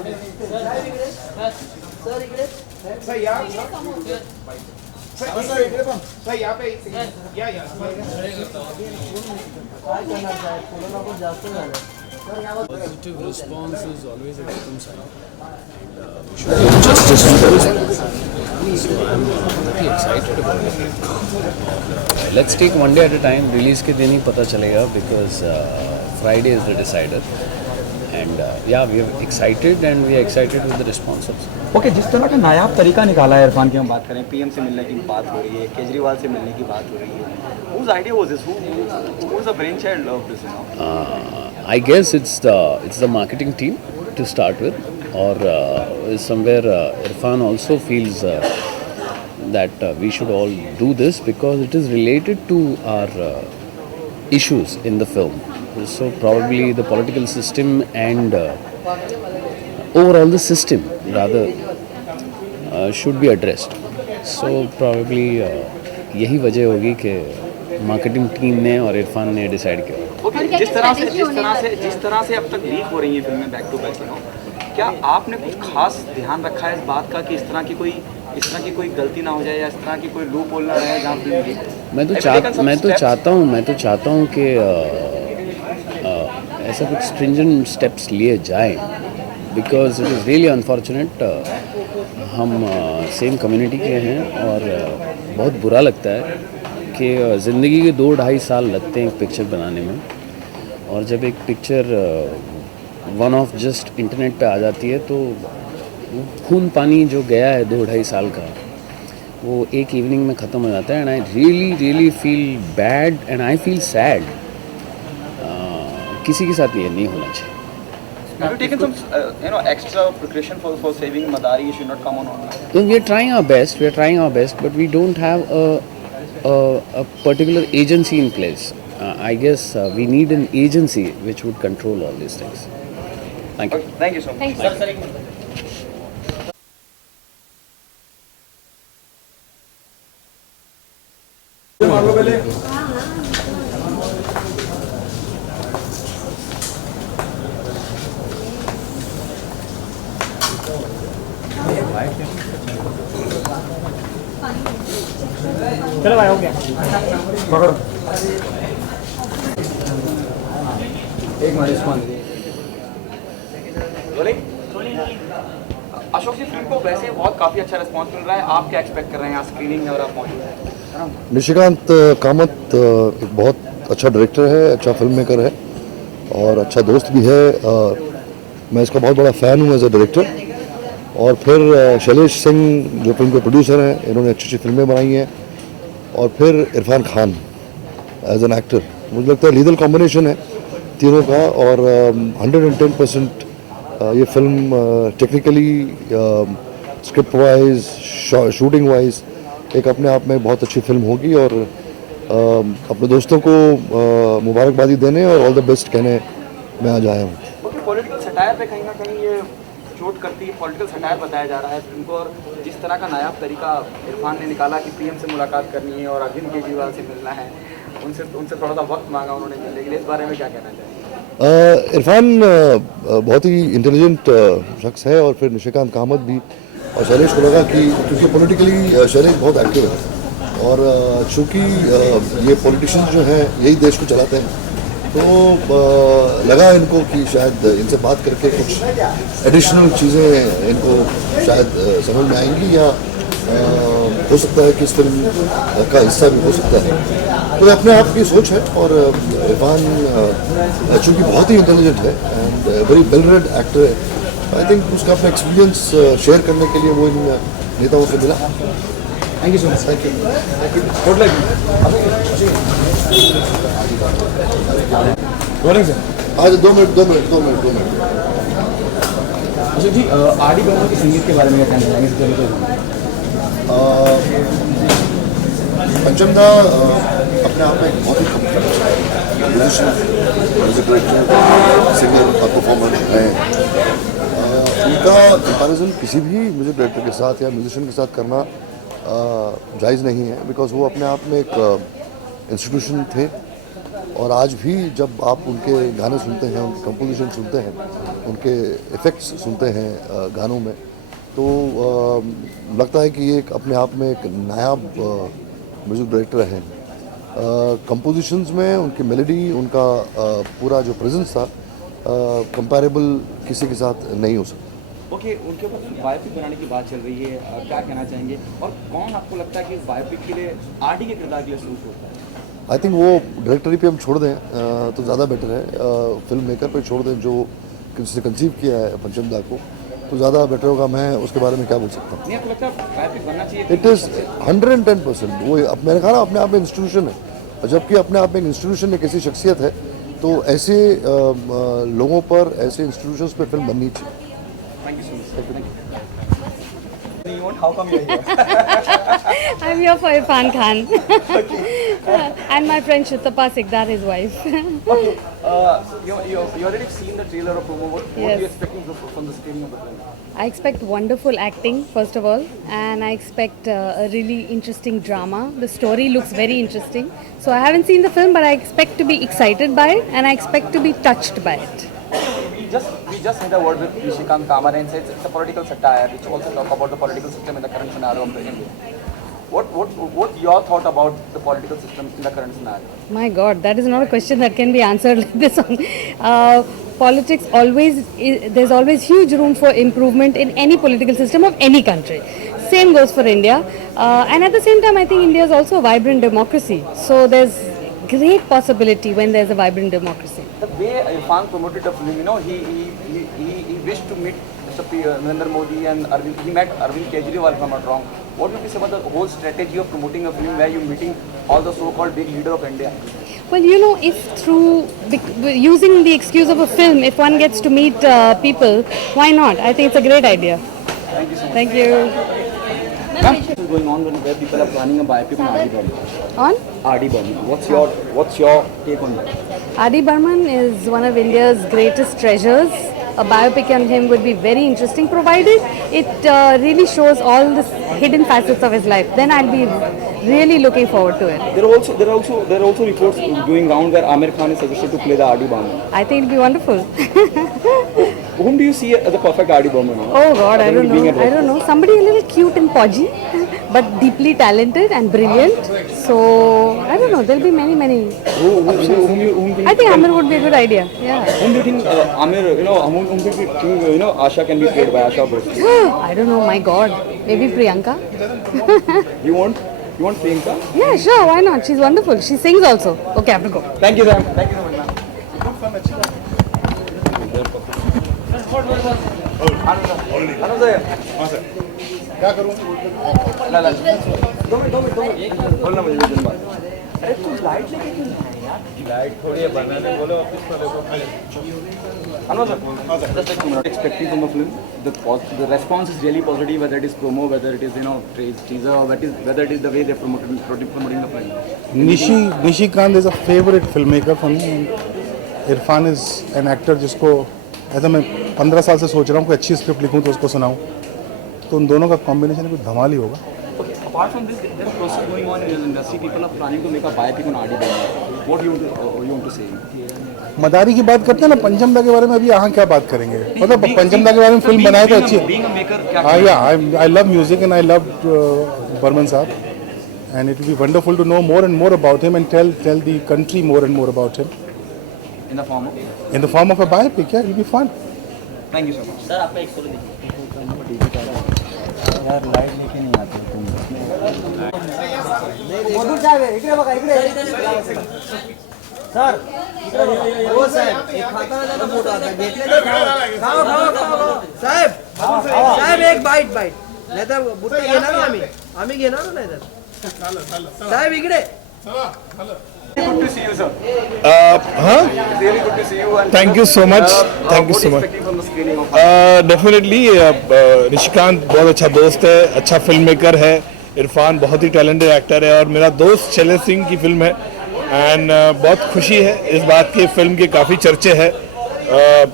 Positive response is always a welcome sign. We should do justice to the response. So I'm pretty excited about it. Let's take one day at a time. Release के दिन ही पता चलेगा because Friday is the decider. And yeah, we are excited and we are excited with the responses. Okay जिस तरह का नायाब तरीका निकाला है इरफान की हम बात करें, पीएम से मिलने की बात हो रही है, केजरीवाल से मिलने की बात हो रही है, whose idea was this? Who was the brainchild of this? I guess it's the marketing team to start with, or somewhere Irfan also feels that we should all do this because it is related to our issues in the film. So probably the political system and overall the system rather should be addressed. So probably यही वजह होगी कि marketing team ने और इरफान ने decide किया। Okay जिस तरह से अब तक लीक हो रही है फिल्में बैक टू बैक, क्या आपने कुछ खास ध्यान रखा है इस बात का कि इस तरह की कोई गलती ना हो जाए या इस तरह की कोई लूप होल ना रहे जहाँ फिल्म लीक? मैं तो चाहता हूँ कि ऐसा कुछ स्ट्रिंजेंट स्टेप्स लिए जाएं because it is really unfortunate. हम सेम कम्युनिटी के हैं और बहुत बुरा लगता है कि ज़िंदगी के 2-2.5 साल लगते हैं एक पिक्चर बनाने में, और जब एक picture one of just internet पे आ जाती है तो खून पानी जो गया है 2-2.5 साल का वो एक इवनिंग में ख़त्म हो जाता है। And I really feel bad and I feel sad. किसी के साथ ये नहीं होना चाहिए। Have you taken some extra precaution for saving Madari? You should not come on online. We are trying our best, but we don't have a particular agency in place. I guess we need an agency which would control all these things. Thank you. Okay, thank you so much. चलो भाई हो गया पकड़ो एक minute इसको अशोक जी, film को वैसे बहुत काफ़ी अच्छा रिस्पांस मिल रहा है, आप क्या एक्सपेक्ट कर रहे हैं? यहाँ स्क्रीनिंग में और आप मौजूद हैं। निशिकांत कामत एक बहुत अच्छा डायरेक्टर है, अच्छा फिल्म मेकर है और अच्छा दोस्त भी है। मैं इसका बहुत बड़ा फ़ैन हूँ एज अ डायरेक्टर। और फिर शैलेश सिंह जो फिल्म के प्रोड्यूसर हैं, इन्होंने अच्छी फिल्में बनाई हैं। और फिर Irfan Khan as an actor, मुझे लगता है लीगल कॉम्बिनेशन है तीनों का। और 110% ये film technically, script wise, shooting wise एक अपने आप में बहुत अच्छी फिल्म होगी। और अपने दोस्तों को मुबारकबादी देने और ऑल द बेस्ट कहने मैं आज आया हूँ। पॉलिटिकल सटायर पे कहीं ना कहीं ये चोट करती है, पॉलिटिकल सटायर बताया जा रहा है फिल्म को। और जिस तरह का नायाब तरीका इरफान ने निकाला कि पीएम से मुलाकात करनी है और अरविंद केजरीवाल से मिलना है, उनसे थोड़ा सा वक्त मांगा उन्होंने मिलने के लिए, इस बारे में क्या कहना चाहिए? इरफान बहुत ही इंटेलिजेंट शख्स है और फिर निशिकांत कामत भी। और शैलेश को लगा कि क्योंकि पॉलिटिकली शैलेश बहुत एक्टिव है और चूँकि ये पॉलिटिशियंस जो हैं यही देश को चलाते हैं, तो लगा इनको कि शायद इनसे बात करके कुछ एडिशनल चीज़ें इनको शायद समझ में आएंगी या हो सकता है कि इस फिल्म का हिस्सा भी हो सकता है। तो अपने आप की सोच है। और इरफान चूँकि बहुत ही इंटेलिजेंट है and very well read actor है, आई थिंक उसका अपना एक्सपीरियंस शेयर करने के लिए वो इन नेताओं से मिला। Thank you so much. Thank you. Rolling sir आज 2 मिनट। अशोक जी, आर.डी. बर्मन के संगीत के बारे में क्या कहना चाहेंगे? पंचम दा अपने आप में एक बहुत ही म्यूजिशियन, म्यूजिक डायरेक्टर, सिंगर और परफॉर्मर हैं। उनका कंपैरिजन किसी भी म्यूजिक डायरेक्टर के साथ या म्यूजिशियन के साथ करना जायज़ नहीं है, बिकॉज वो अपने आप में एक इंस्टीट्यूशन थे और आज भी जब आप उनके गाने सुनते हैं, उनके कंपोजिशन सुनते हैं, उनके इफ़ेक्ट्स सुनते हैं गानों में, तो लगता है कि ये एक अपने आप में एक नायाब म्यूज़िक डायरेक्टर हैं। कंपोजिशंस में उनकी मेलोडी, उनका पूरा जो प्रेजेंस था, कंपैरेबल किसी के साथ नहीं हो सकता। ओके, उनके ऊपर बायोपिक बनाने की बात चल रही है, क्या कहना चाहेंगे? और कौन आपको लगता है कि बायोपिक के लिए आरडी के किरदार के लिए सूट होता है? आई थिंक वो डायरेक्टरी पे हम छोड़ दें तो ज़्यादा बेटर है। फिल्म मेकर पे छोड़ दें जो किसी कंसीव किया है पंचम दा को, तो ज़्यादा बेटर होगा। मैं उसके बारे में क्या बोल सकता हूँ? नहीं, आपको लगता है बायोपिक बनना चाहिए? It is 110%। वो मैंने कहा ना, अपने आप में इंस्टीट्यूशन है, और जबकि अपने आप में एक इंस्टीट्यूशन एक ऐसी शख्सियत है, तो ऐसे लोगों पर, ऐसे इंस्टीट्यूशंस पे फिल्म बननी चाहिए। Thank you so much. Thank you. How come you're here? I'm here for Irfan Khan. And my friend Shutapa Sikdar, his wife. Okay. You already seen the trailer of promo. What are Yes. you expecting from the screening of the film? I expect wonderful acting, first of all, and I expect a really interesting drama. The story looks very interesting. So I haven't seen the film, but I expect to be excited by it, and I expect to be touched by it. We just had a word with Nishikant Kamar and said it's a political satire, which also talk about the political system in the current scenario of the India. What your thought about the political system in the current scenario? My God, that is not a question that can be answered like this one. Politics there's always huge room for improvement in any political system of any country. Same goes for India. And at the same time, I think India is also a vibrant democracy. So there's great possibility when there's a vibrant democracy. The way Irfan promoted the film, he wished to meet Mr. Narendra Modi and Arvind. He met Arvind Kejriwal, if I'm not wrong. What would you say about the whole strategy of promoting a film where you're meeting all the so-called big leader of India? Well, if through using the excuse of a film, if one gets to meet people, why not? I think it's a great idea. Thank you so much. Thank you. What is going on where people are planning a biopic on R.D. Burman? On? R.D. Burman. What's your take on that? R.D. Burman is one of India's greatest treasures. A biopic on him would be very interesting, provided it really shows all the hidden facets of his life. Then I'll be really looking forward to it. There are also reports going round where Amir Khan is suggested to play the R.D. Burman. I think it'll be wonderful. Whom do you see as the perfect R.D. Burman? Oh God, I don't Being a know. I don't know. Somebody a little cute and podgy, but deeply talented and brilliant. So I don't know. There'll be many. Whom I think Amir would be a good idea. Yeah. do you think Amir, whom do you think, Asha can be played by Asha Bhosle? I don't know. My God. Maybe Priyanka. You want Priyanka? Yeah, sure. Why not? She's wonderful. She sings also. Okay, I have to go. Thank you, Sam. Thank you so much, ma'am. क्या करूँ? दो minute बोलना मुझे दिन बाद। अरे तू light लेके क्यों नहीं आया यार? लाइट थोड़ी है बनाने बोलो ऑफिस में देखो। Just like expecting from a film, the response is really positive, whether it is promo, whether it is teaser, or whether it is the way they're promoting the film. Nishikant is a favorite filmmaker for me. Irfan is an actor जिसको ऐसा मैं 15 साल से सोच रहा हूँ कोई अच्छी स्क्रिप्ट लिखूँ तो उसको सुनाऊँ, तो उन दोनों का कॉम्बिनेशन कुछ धमाल ही होगा। Okay, apart from this, there is a process going on in the industry. People are planning to make a biopic on R.D. Burman. What do you want to say? मदारी की बात करते हैं ना, पंचम दा के बारे में अभी यहाँ क्या बात करेंगे? मतलब पंचम दा के बारे में फिल्म बनाए तो अच्छी। Being a maker, I love music and I love Burman साहब, and it will be wonderful to know more and more about him and tell the country more and more about him. in the form of. In the form of a biopic, yeah, it will be fun. Thank you so much. Sir आपका एक solo यार light लेके नहीं आते तुम। मधुर साहेब इकडे बघा इकडे सर हो साहेब एक खाता वाला फोटो आता घेतले ते खाओ साहेब एक बाईट नाही तर बुट्टे घेणार ना आम्ही घेणार ना नाही तर साहेब इकडे Good to see you, sir. It's really good to see you. And Thank you so much. Thank you what so are you much. expecting from the screening of? Definitely Nishikant बहुत अच्छा दोस्त है, अच्छा फिल्म मेकर है। इरफान बहुत ही talented actor है और मेरा दोस्त शैलेश सिंह की फिल्म है एंड बहुत खुशी है इस बात की। फिल्म के काफ़ी चर्चे हैं,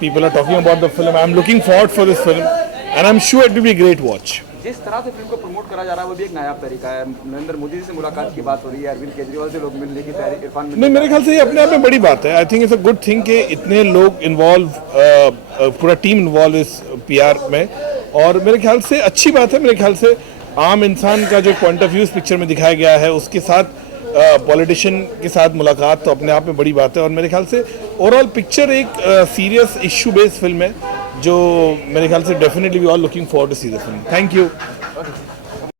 people are talking about the film. I am looking forward for this film and I am sure it will be great watch. जिस तरह से फिल्म को प्रमोट करा जा रहा है वो भी एक नायाब तरीका है। नरेंद्र मोदी जी से मुलाकात की बात हो रही है, अरविंद केजरीवाल से लोग मिलने की तैयारी, इरफान नहीं, मेरे ख्याल से ये अपने आप में बड़ी बात है। I think it's a good thing कि इतने लोग इन्वॉल्व, पूरा टीम इन्वॉल्व इस पीआर में, और मेरे ख्याल से अच्छी बात है। मेरे ख्याल से आम इंसान का जो पॉइंट ऑफ व्यू इस पिक्चर में दिखाया गया है, उसके साथ पॉलिटिशियन के साथ मुलाकात तो अपने आप में बड़ी बात है। और मेरे ख्याल से ओवरऑल पिक्चर एक सीरियस इशू बेस्ड फिल्म है, जो मेरे ख्याल से definitely we are looking forward to see the film. Thank you.